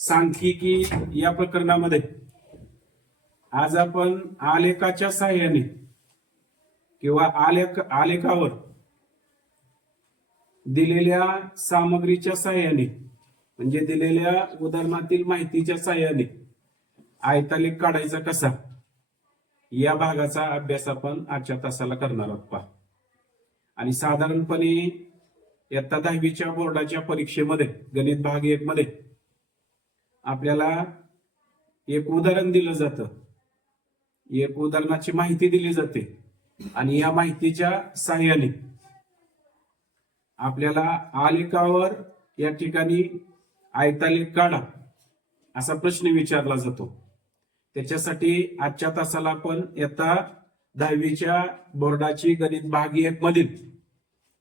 सांख्यिकी या प्रकरणामध्ये आज आपण आलेखाच्या सहाय्याने किंवा आलेखावर दिलेल्या सामग्रीच्या सहाय्याने म्हणजे दिलेल्या उदाहरणातील माहितीच्या सहाय्याने आयतालेख काढायचा कसा या भागाचा अभ्यास आपण आजच्या तासाला करणार आहोत पहा. आणि साधारणपणे इयत्ता 10वीच्या बोर्डाच्या परीक्षेमध्ये गणित भाग 1 मध्ये आपल्याला एक उदाहरण दिलं जातं, एक उदाहरणाची माहिती दिली जाते आणि या माहितीच्या सहाय्याने आपल्याला आलेखावर या ठिकाणी आयतालेख काढा असा प्रश्न विचारला जातो. त्याच्यासाठी आजच्या तासाला आपण इयत्ता 10वीच्या बोर्डाची गणित भाग 1 मधील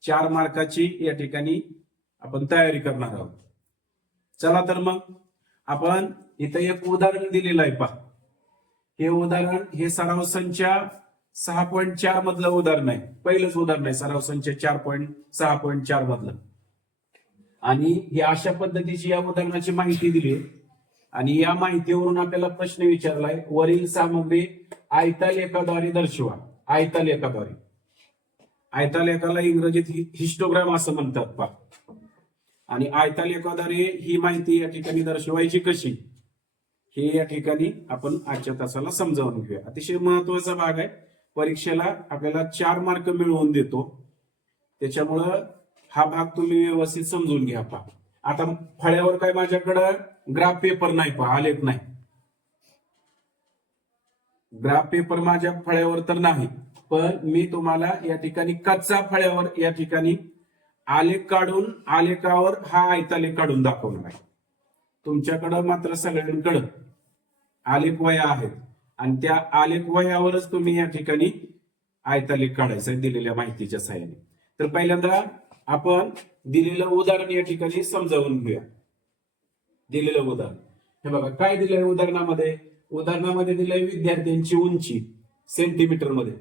4 मार्काची या ठिकाणी आपण तयारी करणार आहोत. चला तर मग आपण इथं एक उदाहरण दिलेलं आहे पहा. हे उदाहरण हे सराव संच 6.4 मधलं उदाहरण आहे. पहिलंच उदाहरण आहे सराव संच 6.4 मधलं. आणि ही अशा पद्धतीची या उदाहरणाची माहिती दिली आणि या माहितीवरून आपल्याला प्रश्न विचारलाय, वरील सामग्री आयतालेखाद्वारे दर्शवा. आयतालेखाद्वारे, आयतालेखाला इंग्रजीत हिस्टोग्राम असं म्हणतात पहा. आणि आयतालेखाद्वारे ही माहिती या ठिकाणी दर्शवायची कशी हे या ठिकाणी आपण आजच्या तासाला समजावून घेऊया. अतिशय महत्वाचा भाग आहे, परीक्षेला आपल्याला 4 मार्क मिळवून देतो. त्याच्यामुळं हा भाग तुम्ही व्यवस्थित समजून घ्या पहा. आता फळ्यावर काय माझ्याकडं ग्राफ पेपर नाही पहा, आलेख नाही. ग्राफ पेपर माझ्या फळ्यावर तर नाही, पण मी तुम्हाला या ठिकाणी कच्चा फळ्यावर या ठिकाणी आलेख काढून आलेखावर हा आयतालेख काढून दाखवणार आहे. तुमच्याकडं मात्र सगळ्यांकडं आलेख वह्या आहेत आणि त्या आलेख वह्यावरच तुम्ही या ठिकाणी आयतालेख काढायचा दिलेल्या माहितीच्या सहाय्याने. तर पहिल्यांदा आपण दिलेलं उदाहरण या ठिकाणी समजावून घेऊया. दिलेलं उदाहरण हे बघा, काय दिलंय उदाहरणामध्ये. उदाहरणामध्ये दिलंय विद्यार्थ्यांची उंची सेंटीमीटर मध्ये.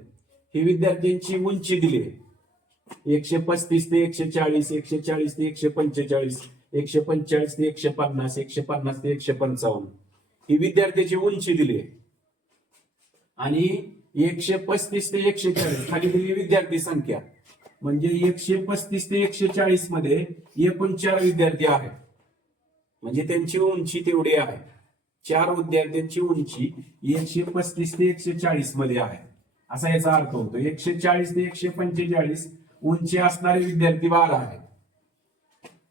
ही विद्यार्थ्यांची उंची दिली आहे 135 ते 140, 140 ते 145, 145 ते 150, 150 ते 155 ही विद्यार्थ्याची उंची दिली आहे. आणि 135 ते 140 खाली दिली विद्यार्थी संख्या, म्हणजे 135 ते 140 मध्ये एकूण 4 विद्यार्थी आहेत, म्हणजे त्यांची उंची तेवढी आहे. 4 विद्यार्थ्यांची उंची 135 ते 140 मध्ये आहे असा याचा अर्थ होतो. 140 ते 145 उंची असणारे विद्यार्थी 12 आहेत.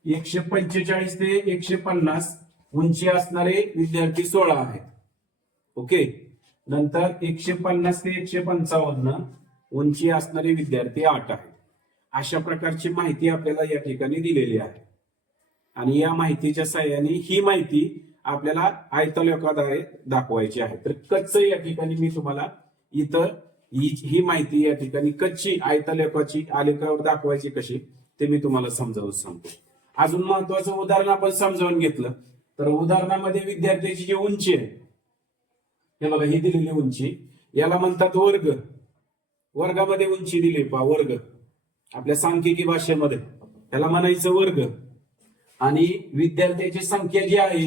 145 ते 150 उंची असणारे विद्यार्थी 16 आहेत. ओके. नंतर 150 ते 155 उंची असणारे विद्यार्थी 8 आहेत. अशा प्रकारची माहिती आपल्याला या ठिकाणी दिलेली आहे. आणि या माहितीच्या सहाय्याने ही माहिती आपल्याला आयतालेखाद्वारे दाखवायची आहे. तर कच्चं या ठिकाणी मी तुम्हाला इथं ही माहिती या ठिकाणी कच्ची आयतालेखाची आलेखावर दाखवायची कशी ते मी तुम्हाला समजावून सांगतो. अजून महत्वाचं उदाहरण आपण समजावून घेतलं तर उदाहरणामध्ये विद्यार्थ्याची जी उंची आहे हे बघा, ही दिलेली उंची याला म्हणतात वर्ग. वर्गामध्ये उंची दिली पहा, वर्ग आपल्या सांख्यिकी भाषेमध्ये त्याला म्हणायचं वर्ग. आणि विद्यार्थ्याची संख्या जी आहे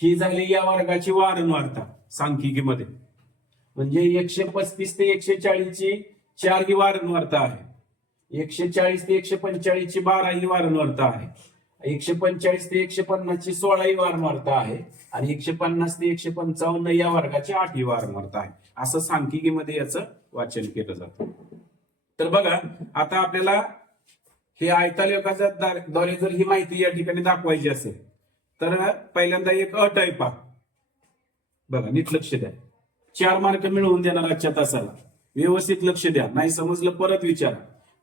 ही झाली या वर्गाची वारंवारता सांख्यिकीमध्ये. म्हणजे 135 ते 140 ची 4 ही वारंवारता आहे, 140 ते 145 ची 12 ही वारंवारता आहे, 145 ते 150 ची 16 ही वारंवारता आहे आणि 150 ते 155 या वर्गाची 8 ही वारंवारता आहे. असं सांख्यिकीमध्ये याचं वाचन केलं जातं. तर बघा, आता आपल्याला हे आयतालेखाच्या द्वारे जर ही माहिती या ठिकाणी दाखवायची असेल तर पहिल्यांदा एक अट आहे पहा. बघा, नीट लक्ष द्या. 4 मार्क मिळवून देणार आजच्या तासाला. व्यवस्थित लक्ष द्या, नाही समजलं परत विचारा,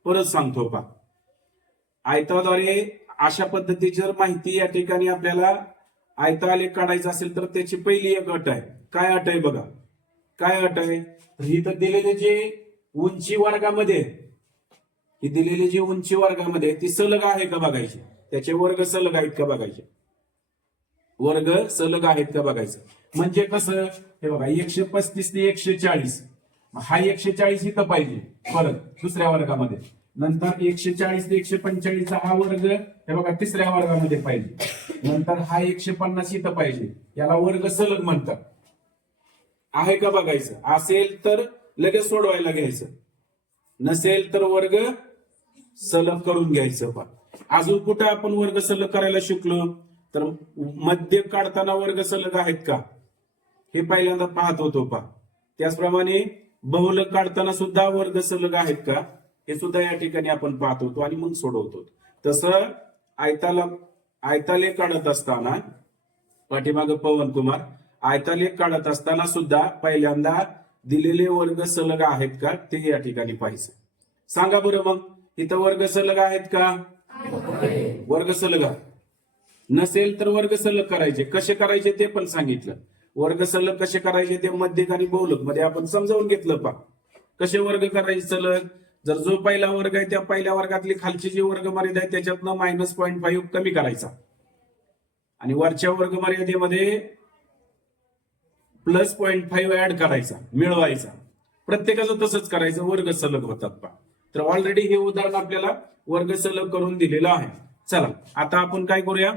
परत सांगतो पहा. आयताद्वारे अशा पद्धतीची जर माहिती या ठिकाणी आपल्याला आयतालेख काढायचा असेल तर त्याची पहिली एक अट आहे. काय अट आहे बघा, काय अट आहे. ही तर दिलेले जे उंची वर्गामध्ये, ही दिलेली जी उंची वर्गामध्ये ती सलग आहे का बघायची, त्याचे वर्ग सलग आहेत का बघायचे, वर्ग सलग आहेत का बघायचं. म्हणजे कसं, हे बघा 135 ते 140 हा 140 इथं पाहिजे परत दुसऱ्या वर्गामध्ये, नंतर 140 ते 145 हा वर्ग हे बघा तिसऱ्या वर्गामध्ये पाहिजे. नंतर हा 150 इथं पाहिजे. याला वर्ग सलग म्हणतात. आहे का बघायचं. असेल तर लगेच सोडवायला घ्यायचं, नसेल तर वर्ग सलग करून घ्यायचं. पा अजून कुठं आपण वर्ग सलग करायला शिकलो तर मध्य काढताना वर्ग सलग आहेत का हे पहिल्यांदा पाहत होतो. पा त्याचप्रमाणे बहुलक काढताना सुद्धा वर्ग सलग आहेत का हे सुद्धा या ठिकाणी आपण पाहत होतो आणि मग सोडवतो. तसं आयतालेख काढत असताना पाठीमाग पवन कुमार आयतालेख काढत असताना सुद्धा पहिल्यांदा दिलेले वर्ग सलग आहेत का ते या ठिकाणी पाहिजे. सांगा बरं मग इथं वर्ग सलग आहेत का. वर्ग सलग नसेल तर वर्ग सलग करायचे. कसे करायचे ते पण सांगितलं. वर्ग सलग कसे करायचे ते मध्यक आणि बहुलक मध्ये आपण समजावून घेतलं. पा कसे वर्ग करायचे सलग. जर जो पहिला वर्ग आहे त्या पहिल्या वर्गातली खालची जी वर्ग मर्यादा आहे त्याच्यातनं -0.5 कमी करायचा आणि वरच्या वर्ग मर्यादेमध्ये +0.5 ऍड करायचा, मिळवायचा. प्रत्येकाचं तसंच करायचं. वर्ग सलग होतात. पा तर ऑलरेडी हे उदाहरण आपल्याला वर्ग सलग करून दिलेलं आहे. चला आता आपण काय करूया,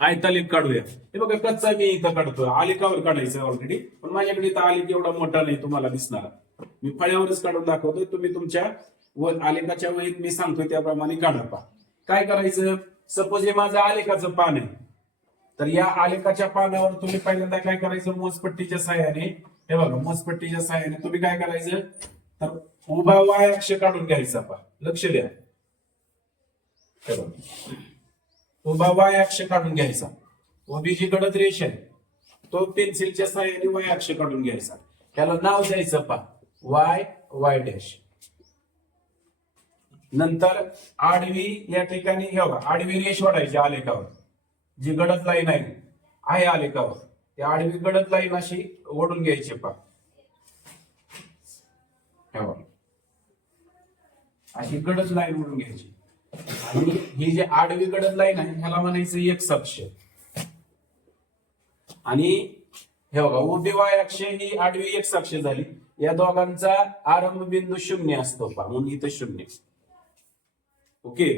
आयतालेख काढूया. हे बघा कच्चा मी इथं काढतोय. आलेखावर काढायचं ऑलरेडी, पण माझ्याकडे इथं आलेख एवढा मोठा नाही तुम्हाला दिसणार. मी फळ्यावरच काढून दाखवतोय. तुम्ही तुमच्या आलेखाच्या वहीत मी सांगतोय त्याप्रमाणे काढा. पा काय करायचं. सपोज हे माझं आलेखाचं पान आहे तर या आलेखाच्या पानावर तुम्ही पहिल्यांदा काय करायचं, मोजपट्टीच्या साहाय्याने हे बघा मोजपट्टीच्या साहाय्याने तुम्ही काय करायचं तर उभा वाय अक्ष काढून घ्यायचा. पा लक्ष द्या. उभा वाय अक्ष काढून घ्यायचा. उभी जी गडद रेष आहे तो पेन्सिलच्या साहाय्याने वाय अक्ष काढून घ्यायचा. त्याला नाव द्यायचं. पा वाय डॅश. नंतर आडवी या ठिकाणी हे बघा आडवी रेष ओढायची आलेखावर. जी गडद लाईन आहे आलेखावर त्या आडवी गडद लाईन अशी ओढून घ्यायची. पा अशी गडद लाईन ओढून घ्यायची आणि ही जी आडवी गडद लाईन आहे ह्याला म्हणायचं एक्स अक्ष. आणि हे बघा उभी वाय अक्ष ही आडवी एक्स अक्ष झाली. या दोघांचा आरंभ बिंदू 0 असतो. पा म्हणून इथं 0. ओके.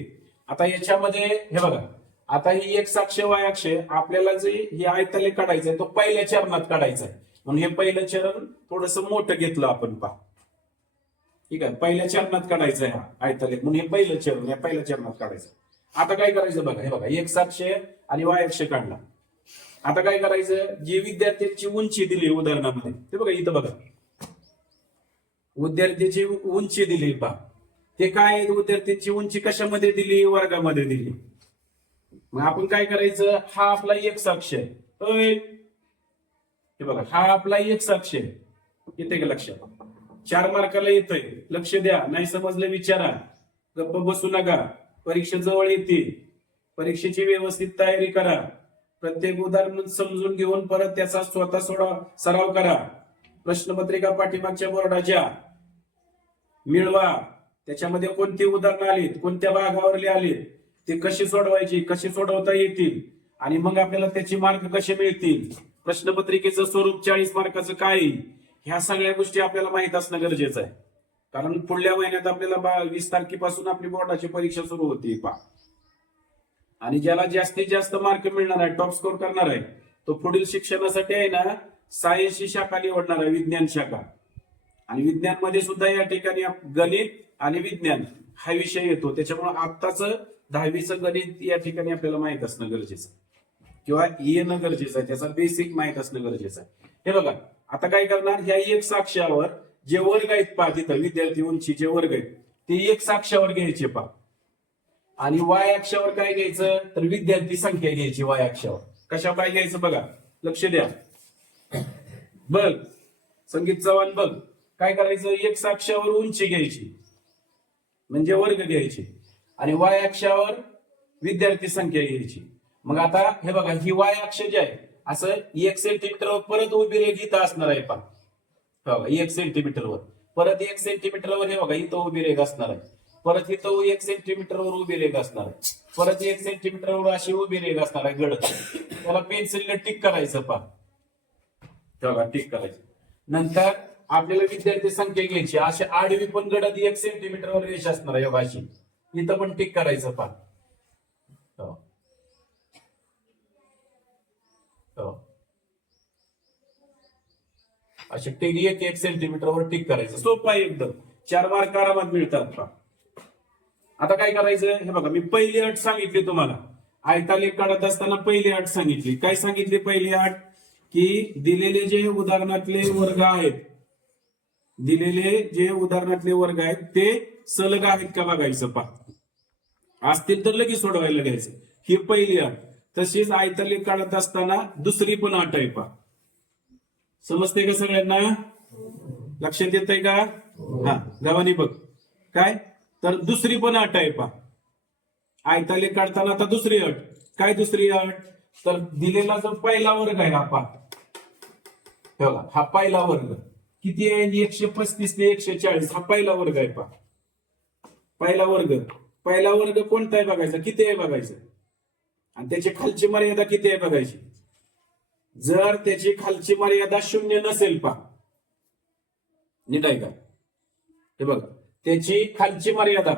आता याच्यामध्ये हे बघा आता ही एक्स अक्ष वाय अक्ष आपल्याला जे हे आयतालेख काढायचंय तो पहिल्या चरणात काढायचा आहे. म्हणून हे पहिलं चरण थोडस मोठं घेतलं आपण. पा ठीक आहे. पहिल्या चरणात काढायचं आहे हा आयतालेख म्हणून हे पहिलं चरण या पहिल्या चरणात काढायचं. आता काय करायचं बघा हे बघा एक्स अक्ष आणि वाय अक्ष काढला. आता काय करायचं, जी विद्यार्थ्यांची उंची दिली उदाहरणामध्ये ते बघा इथं बघा विद्यार्थ्याची उंची दिली. पहा ते काय विद्यार्थ्यांची उंची कशामध्ये दिली, वर्गामध्ये दिली. मग आपण काय करायचं, हा आपला एक्स अक्ष आहे. हे बघा हा आपला एक्स अक्ष आहे. येते का लक्षात. 4 मार्काला येतोय. लक्ष द्या. नाही समजलं विचारा. गप्प बसू नका. परीक्षा जवळ येते. परीक्षेची व्यवस्थित तयारी करा. प्रत्येक उदाहरण समजून घेऊन परत त्याचा स्वतः सराव करा. प्रश्नपत्रिका पाठीमागच्या बोर्डाच्या मिळवा. त्याच्यामध्ये कोणती उदाहरणं आलीत, कोणत्या भागावरली आलीत, ते कशी सोडवायची, कशी सोडवता येतील आणि मग आपल्याला त्याचे मार्क कसे मिळतील, प्रश्नपत्रिकेचं स्वरूप 40 मार्काचं काय, ह्या सगळ्या गोष्टी आपल्याला माहित असणं गरजेचं आहे. कारण पुढल्या महिन्यात आपल्याला 20 तारखेपासून आपली बोर्डाची परीक्षा सुरू होती. पा आणि ज्याला जास्तीत जास्त मार्क मिळणार आहे, टॉप स्कोर करणार आहे, तो पुढील शिक्षणासाठी आहे ना सायन्सची शाखा निवडणार आहे, विज्ञान शाखा. आणि विज्ञान मध्ये सुद्धा या ठिकाणी गणित आणि विज्ञान हा विषय येतो. त्याच्यामुळे आत्ताच 10वीचं गणित या ठिकाणी आपल्याला माहित असणं गरजेचं किंवा येणं गरजेचं आहे. त्याचा बेसिक माहित असणं गरजेचं आहे. हे बघा आता काय करणार, ह्या एक साक्षावर जे वर्ग आहेत पहा, तिथं विद्यार्थी उंची जे वर्ग आहेत ते एक साक्षावर घ्यायचे पहा. आणि वाय अक्षावर काय घ्यायचं तर विद्यार्थी संख्या घ्यायची. वाय अक्षावर कशा काय घ्यायचं बघा, लक्ष द्या. बघ संगीत चव्हाण बघ काय करायचं, एक अक्षावर उंची घ्यायची म्हणजे वर्ग घ्यायची आणि वाय अक्षावर विद्यार्थी संख्या घ्यायची. मग आता हे बघा ही वाय अक्ष जे आहे असं 1 सेंटीमीटरवर परत उभी रेघ इथं असणार आहे. पहा 1 सेंटीमीटरवर परत 1 सेंटीमीटरवर हे बघा इथं उभी रेघ असणार आहे. परत इथं 1 सेंटीमीटरवर उभी रेघ असणार आहे. परत 1 सेंटीमीटरवर अशी उभी रेघ असणार आहे गडद. त्याला पेन्सिलने टिक करायचं. पहा टिक करायचं. नंतर आपल्याला विद्यार्थी संख्या घ्यायची, अशी आडवी पण गडद 1 सेंटीमीटरवर रेष असणार आहे बघा अशी. इथं पण टिक करायचं पहा. हो. हो. अशी टिक 1 सेंटीमीटरवर टिक करायचं. सोपं आहे एकदम. 4 मार्क आरामात मिळतात पहा. आता काय करायचं हे बघा, मी पहिली अट सांगितली तुम्हाला. आयतालेख काढत असताना पहिली अट सांगितली. काय सांगितली पहिली अट? की दिलेले जे उदाहरणातले वर्ग आहेत, दिलेले जे उदाहरणातले वर्ग आहेत ते सलग आहेत का बघायचं पहा. असतील तर लगेच सोडवायला घ्यायचं. ही पहिली अट. तशीच आयतालेख काढत असताना दुसरी पण अट आहे पहा. समजते का सगळ्यांना? लक्षात येत आहे का? हा, गावानी बघ काय. तर दुसरी पण अट आहे पहा. आयतालेख काढताना आता दुसरी अट. काय दुसरी अट? तर दिलेला जो पहिला वर्ग आहे हा पहा, बघा हा पहिला वर्ग किती आहे? 135 ते 140 हा पहिला वर्ग आहे पहा. पहिला वर्ग कोणता आहे बघायचा, किती आहे बघायचं, आणि त्याची खालची मर्यादा किती आहे बघायची. जर त्याची खालची मर्यादा 0 नसेल पहा, नीट आहे का? हे बघा त्याची खालची मर्यादा,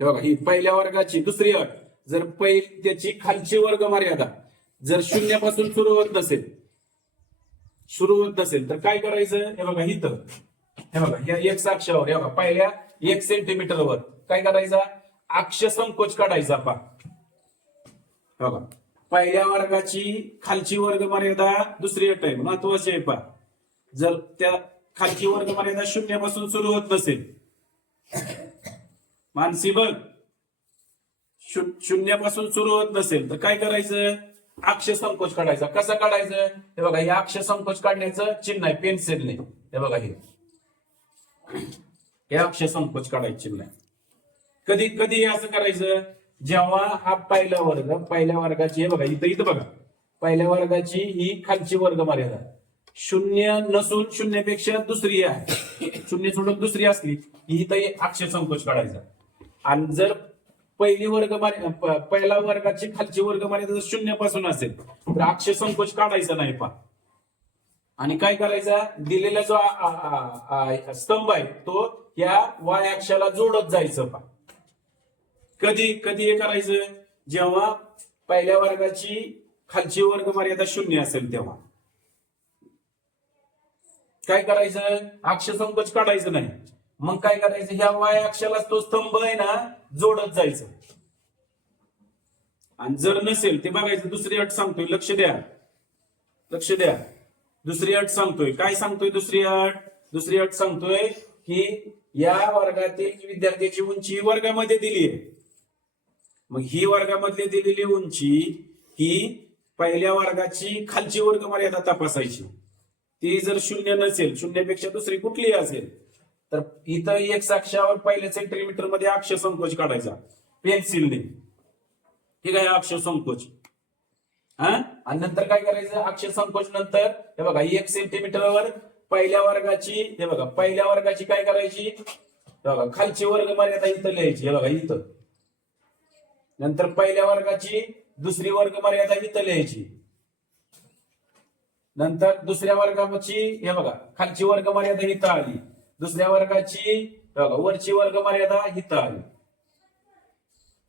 हे बघा ही पहिल्या वर्गाची दुसरी अट. जर त्याची खालची वर्ग मर्यादा जर 0 पासून सुरू होत नसेल तर काय करायचं? हे बघा इथं, हे बघा या एक्स अक्षावर, हे बघा पहिल्या 1 सेंटीमीटरवर काय करायचा? अक्ष संकोच काढायचा पहा. बघा पहिल्या वर्गाची खालची वर्ग मर्यादा दुसरी अट आहे, महत्वाची आहे पहा. जर त्या खालची वर्ग मर्यादा 0 पासून सुरू होत नसेल, मानसी बघ 0 पासून सुरू होत नसेल तर काय करायचं? अक्ष संकोच काढायचा. कसा काढायचं? हे बघा हे अक्ष संकोच काढण्याचं चिन्ह आहे पेन्सिलने. हे बघा हे अक्ष संकोच काढायचं चिन्ह आहे. कधी कधी असं करायचं जेव्हा हा पहिला वर्गाची, हे बघा इथं बघा पहिल्या वर्गाची ही खालची वर्ग मर्यादा 0 नसून 0 पेक्षा दुसरी आहे, 0 सोडून दुसरी असली की इथं अक्ष संकोच काढायचा. आणि जर पहिला वर्गाची खालची वर्ग मर्यादा 0 पासून असेल तर अक्ष संकोच काढायचा नाही पहा. आणि काय करायचा? दिलेला जो स्तंभ आहे तो या वाय अक्षाला जोडत जायचं पहा. कधी हे करायचं? जेव्हा पहिल्या वर्गाची खालची वर्ग मर्यादा 0 असेल तेव्हा काय करायचं? अक्ष संकोच काढायचं नाही. मग काय करायचं? ह्या वाय अक्षाला तो स्तंभ आहे ना जोडत जायचं. आणि जर नसेल ते बघायचं. दुसरी अट सांगतोय, लक्ष द्या. दुसरी अट सांगतोय. काय सांगतोय दुसरी अट? दुसरी अट सांगतोय की या वर्गातील विद्यार्थ्याची उंची वर्गामध्ये दिली आहे. मग ही वर्गामध्ये दिलेली उंची ही पहिल्या वर्गाची खालची वर्ग मर्यादा तपासायची. ती जर 0 नसेल, 0 पेक्षा दुसरी कुठलीही असेल तर इथं एक्स अक्षावर पहिल्या सेंटीमीटर मध्ये अक्ष संकोच काढायचा पेन्सिलने. ठीक आहे, अक्ष संकोच. आणि नंतर काय करायचं? अक्ष संकोच नंतर हे बघा 1 सेंटीमीटरवर पहिल्या वर्गाची, हे बघा पहिल्या वर्गाची काय करायची? बघा खालची वर्ग मर्यादा इथं लिहायची. हे बघा इथं. नंतर पहिल्या वर्गाची दुसरी वर्ग मर्यादा इथं लिहायची. नंतर दुसऱ्या वर्गाची हे बघा खालची वर्ग मर्यादा इथं आली. दुसऱ्या वर्गाची बघा वरची वर्ग मर्यादा इथं आली.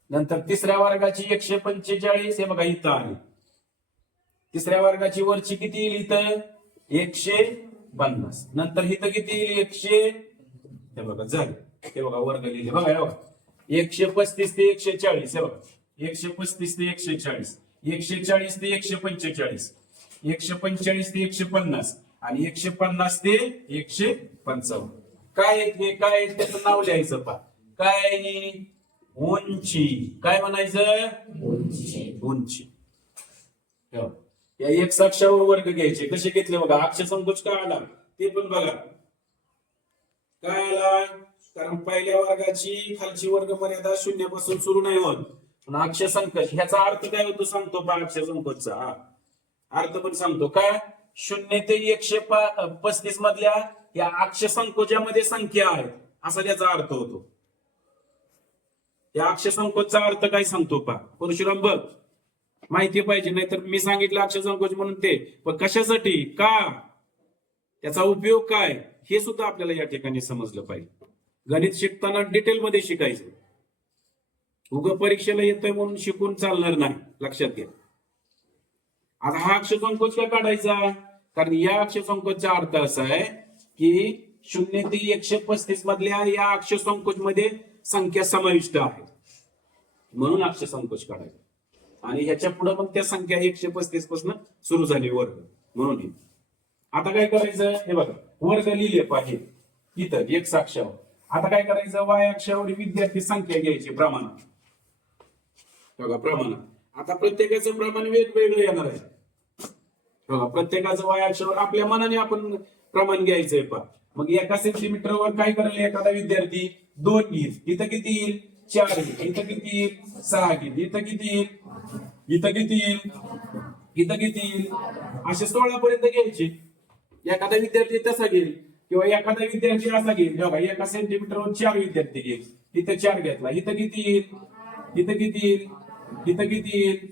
नंतर तिसऱ्या वर्गाची 145 हे बघा इथं आली. तिसऱ्या वर्गाची वरची किती येईल? इथं 150. नंतर इथं किती येईल? 100. हे बघा झाले. हे बघा वर्ग लिहिले बघा. हे बघा 135 ते 140. हे बघा 135 ते 140, 140 ते 145, 145 ते 150 आणि 150 ते 155. काय त्याचं नाव लिहायचं पहा. काय? उंची. काय म्हणायचं? उंची. या एक्स अक्षावर वर्ग घ्यायचे. कसे घेतले बघा. अक्ष संकोच काय आला ते पण बघा. काय आला? कारण पहिल्या वर्गाची खालची वर्ग मर्यादा 0 पासून सुरू नाही होत. पण अक्ष संकोच ह्याचा अर्थ काय होतो सांगतो पहा. अक्ष संकोचचा अर्थ पण सांगतो. काय? 0 ते 135 मधल्या या अक्ष संकोचामध्ये संख्या आहे असा त्याचा अर्थ होतो. या अक्ष संकोचचा अर्थ काय सांगतो पहा. परशुराम बघ माहिती पाहिजे, नाही तर मी सांगितलं अक्ष संकोच म्हणून ते पण कशासाठी का याचा उपयोग काय हे सुद्धा आपल्याला या ठिकाणी समजलं पाहिजे. गणित शिकताना डिटेलमध्ये शिकायचं. उगा परीक्षेला येतोय म्हणून शिकून चालणार नाही, लक्षात घ्या. आता हा अक्षसंकोच का काढायचा? कारण या अक्षसंकोचचा अर्थ असा आहे की 0 ते 135 मधल्या या अक्षसंकोच मध्ये संख्या समाविष्ट आहे, म्हणून अक्षसंकोच काढायचा. आणि ह्याच्या पुढे मग त्या संख्या 135 पासून सुरू झाली वर्ग, म्हणून. आता काय करायचं, हे बघा वर्ग लिहिले पाहिजे इथं एक्स अक्षावर. आता काय करायचं, वाय अक्षावर विद्यार्थी संख्या घ्यायची प्रमाणात. बघा प्रमाणात. आता प्रत्येकाचं प्रमाण वेगवेगळं येणार आहे. बघा प्रत्येकाचं वाय अक्षावर आपल्या मनाने आपण प्रमाण घ्यायचंय. पहा मग एका सेंटीमीटरवर काय करेल एखादा विद्यार्थी 2 घेईल. इथं किती येईल, 4 येईल. इथं किती येईल, 6 घेईल. इथं किती येईल, इथं किती येईल, इथं किती येईल, असे 16 पर्यंत घ्यायचे. एखादा विद्यार्थी तसा घेईल किंवा एखादा विद्यार्थी असा घेईल. बघा एका सेंटीमीटरवर 4 विद्यार्थी घेईल. इथं 4 घेतला. इथं किती येईल, इथं किती येईल, इथं किती येईल.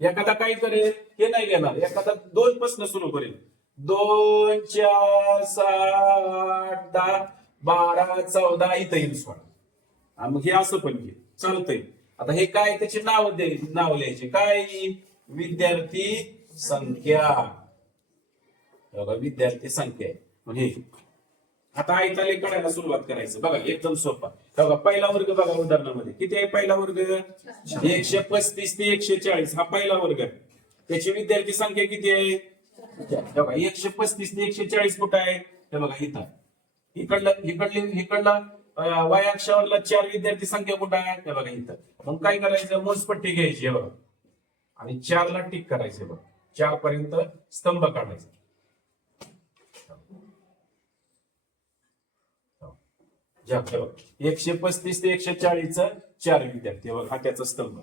एखादा काय करेल हे नाही घेणार, एखादा 2 पासून सुरू करेल. 2 4 7 10 12 14 इथं येईल 16. मग हे असं पण घे चालतंय. आता हे काय त्याची नाव लिहायचे. काय, विद्यार्थी संख्या. विद्यार्थी संख्या हे. आता आयताले काढायला सुरुवात करायचं. बघा एकदम सोपा. बघा पहिला वर्ग बघा उदाहरणामध्ये किती आहे. पहिला वर्ग 135 ते 140 हा पहिला वर्ग आहे. त्याची विद्यार्थी संख्या किती आहे. बघा 135 ते 140 कुठं आहे, हे बघा इथं. इकडला वाय अक्षावरला 4 विद्यार्थी संख्या कुठं आहे, हे बघा इथं. मग काय करायचं, मोजपट्टी घ्यायची बघा आणि 4 ला टिक करायचे. बघा 4 पर्यंत स्तंभ काढायचा. 135 ते 140 4 विद्यार्थी बघा, हा त्याचा स्तंभ.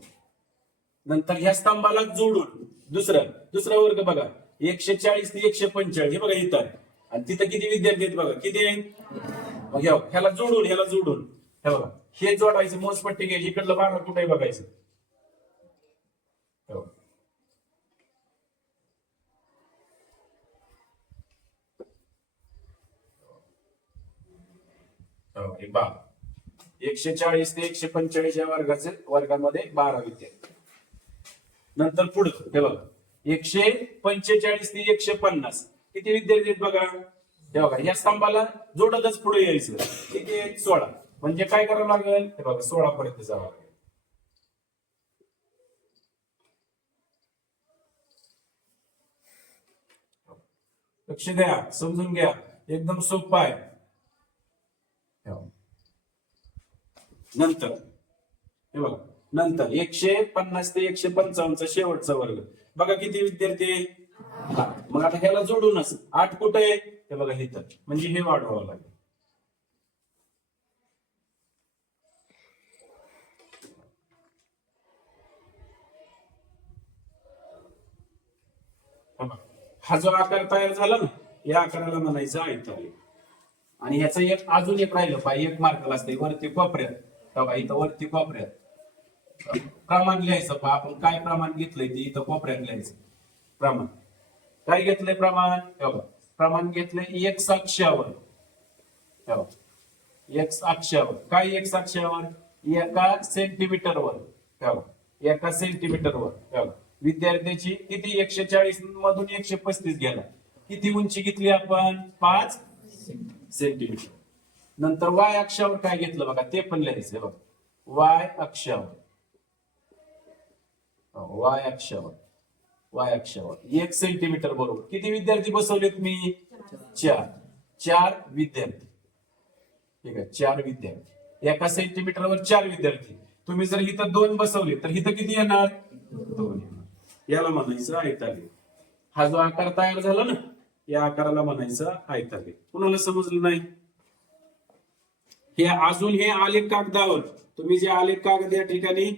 नंतर ह्या स्तंभाला जोडून दुसरा वर्ग बघा 140 ते 145 हे बघा इथं आहे. आणि तिथं किती विद्यार्थी आहेत बघा, किती आहेत. ह्याला जोडून हे बघा हे जोडायचं, मोजपट्टी घ्यायची. इकडलं 12 कुठे बघायचं. हे 140 ते 145 या वर्गामध्ये 12 विद्यार्थी. नंतर पुढे हे बघा 145 ते 150 किती विद्यार्थी आहेत बघा. हे बघा या स्तंभाला जोडतच पुढे यायचं. किती आहेत, 16. म्हणजे काय करावं लागेल, हे बघा 16 पर्यंत जावं लागेल. लक्ष द्या, समजून घ्या, एकदम सोपं आहे. नंतर हे बघा नंतर 150 ते 155 शेवटचा वर्ग बघा किती विद्यार्थी. मग आता ह्याला जोडूनच 8 कुठे आहे, हे बघा इथं. म्हणजे हे वाढवावं लागेल. हा जो आकार तयार झाला ना, या आकाराला म्हणायचं आयतालेख. आणि ह्याचं अजून एक राहिलं पाहिजे, 1 मार्काला असते वरती कोपऱ्यात. बघा इथं वरती कोपऱ्यात प्रमाण लिहायचं. आपण काय प्रमाण घेतलंय ते इथं कोपऱ्यात लिहायचं. प्रमाण काय घेतलंय, प्रमाण घेतलंय एक्स अक्षावर. एक्स अक्षावर काय, एक्स अक्षावर 1 सेंटीमीटरवर. एका सेंटीमीटरवर विद्यार्थ्याची किती 140 मधून 135 गेला. किती उंची घेतली आपण, 5 सेंटीमीटर. नंतर वाय अक्षावर काय घेतलं बघा, ते पण लिहायचं. बघा वाय अक्षावर 1 सेंटीमीटर बरोबर किती विद्यार्थी बसवलेत मी, 4 विद्यार्थी. ठीक आहे, 4 विद्यार्थी. एका सेंटीमीटरवर 4 विद्यार्थी. तुम्ही जर इथं 2 बसवले तर इथं किती येणार, 2 येणार. याला म्हणायचं आयतालेख. हा जो आकार तयार झाला ना, या आकाराला म्हणायचं आयतालेख. कुणाला समजलं नाही, हे अजून हे आलेख कागदावर तुम्ही जे आलेख कागद या ठिकाणी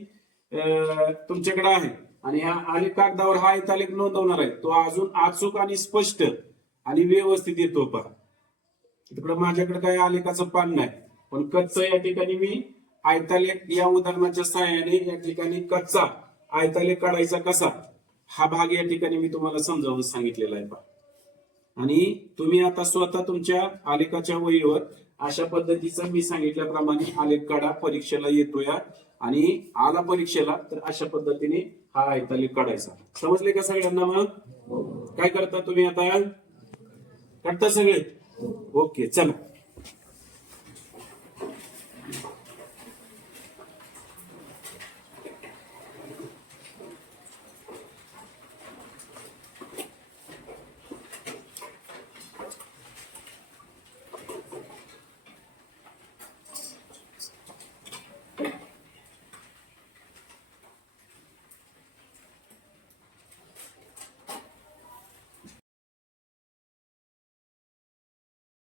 तुमच्याकडे आहे आणि ह्या आलेख कागदावर हा आयतालेख नोंदवणार आहे, तो अजून अचूक आणि स्पष्ट आणि व्यवस्थित येतो. पहा तिकडे माझ्याकडे काय आलेखाचं पान नाही, पण कच्चा या ठिकाणी मी आयतालेख या उदाहरणाच्या सहाय्याने या ठिकाणी कच्चा आयतालेख काढायचा कसा, हा भाग या ठिकाणी मी तुम्हाला समजावून सांगितलेला आहे. पहा आणि तुम्ही आता स्वतः तुमच्या आलेखाच्या वहीवर अशा पद्धतीचं मी सांगितल्याप्रमाणे आलेख काढा. परीक्षेला येतोय आणि आला परीक्षेला तर अशा पद्धतीने हा आयतालेख काढायचा. समजले का सगळ्यांना? मग काय करता तुम्ही आता? काढता सगळे? ओके, चला.